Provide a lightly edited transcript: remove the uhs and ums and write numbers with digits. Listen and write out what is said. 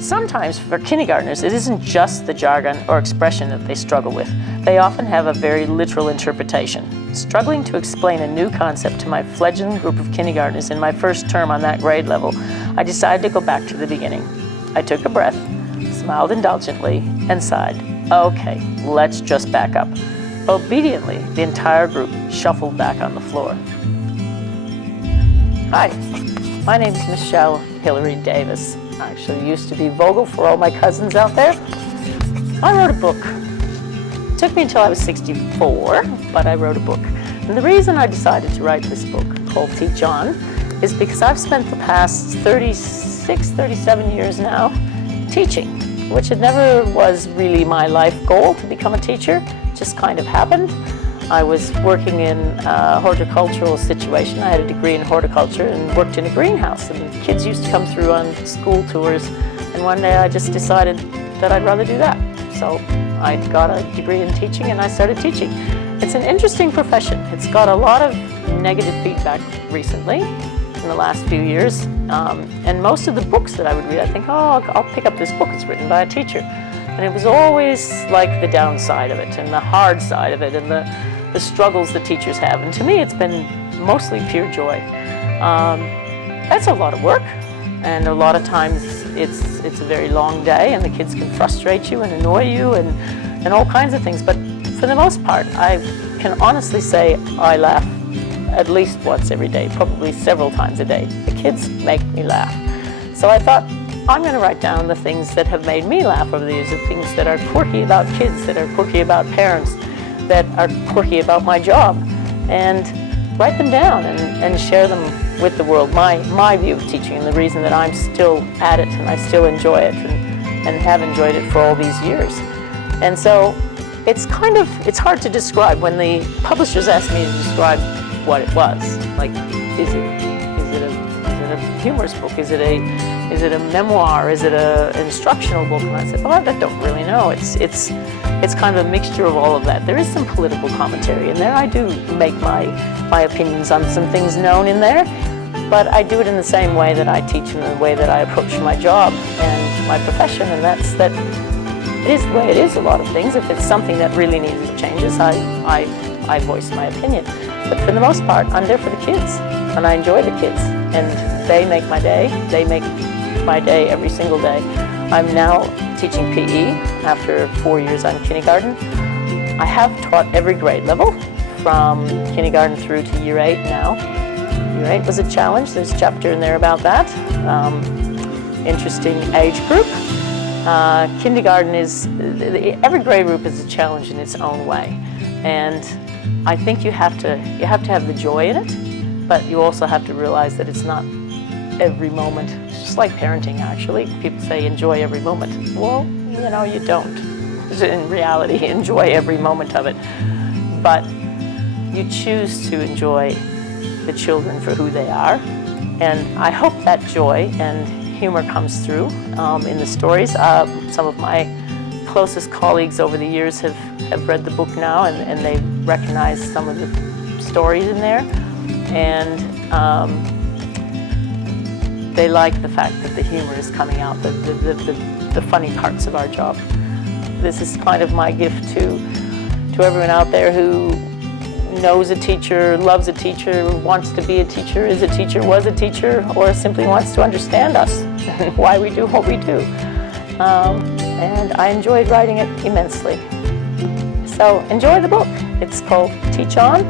Sometimes for kindergartners, it isn't just the jargon or expression that they struggle with. They often have a very literal interpretation. Struggling to explain a new concept to my fledgling group of kindergartners in my first term on that grade level, I decided to go back to the beginning. I took a breath, smiled indulgently, and sighed. Okay, let's just back up. Obediently, the entire group shuffled back on the floor. Hi, my name is Michele Hillory Davis. I actually used to be Vogel for all my cousins out there. I wrote a book. It took me until I was 64, but I wrote a book. And the reason I decided to write this book, called Teach On, is because I've spent the past 36, 37 years now teaching, which it never was really my life goal to become a teacher. It just kind of happened. I was working in a horticultural situation. I had a degree in horticulture and worked in a greenhouse. And kids used to come through on school tours. And one day I just decided that I'd rather do that. So I got a degree in teaching and I started teaching. It's an interesting profession. It's got a lot of negative feedback recently, in the last few years. And most of the books that I would read, I think, oh, I'll pick up this book. It's written by a teacher. And it was always like the downside of it and the hard side of it and the struggles that teachers have. And to me, it's been mostly pure joy. That's a lot of work, and a lot of times it's a very long day, and the kids can frustrate you and annoy you and all kinds of things. But for the most part, I can honestly say I laugh at least once every day, probably several times a day. The kids make me laugh. So I thought, I'm going to write down the things that have made me laugh over the years, the things that are quirky about kids, that are quirky about parents, that are quirky about my job, and write them down and share them with the world, my view of teaching and the reason that I'm still at it and I still enjoy it and have enjoyed it for all these years. And so it's hard to describe. When the publishers asked me to describe what it was, like, is it a humorous book? Is it a memoir? Is it an instructional book? And I said, well, I don't really know. It's kind of a mixture of all of that. There is some political commentary in there. I do make my opinions on some things known in there, but I do it in the same way that I teach and the way that I approach my job and my profession, and that's that it is the way it is a lot of things. If it's something that really needs changes, I voice my opinion. But for the most part, I'm there for the kids, and I enjoy the kids, and they make my day. They make my day every single day. I'm now teaching PE after 4 years on kindergarten. I have taught every grade level, from kindergarten through to year 8 now. Year 8 was a challenge. There's a chapter in there about that. Interesting age group. Kindergarten is, every grade group is a challenge in its own way. And I think you have to have the joy in it, but you also have to realize that it's not every moment. It's just like parenting, actually. People say enjoy every moment. Well, you don't. In reality, enjoy every moment of it. But you choose to enjoy the children for who they are. And I hope that joy and humor comes through in the stories. Some of my closest colleagues over the years have read the book now, and they recognize some of the stories in there. And they like the fact that the humor is coming out, the funny parts of our job. This is kind of my gift to everyone out there who knows a teacher, loves a teacher, wants to be a teacher, is a teacher, was a teacher, or simply wants to understand us and why we do what we do. And I enjoyed writing it immensely. So enjoy the book. It's called Teach On.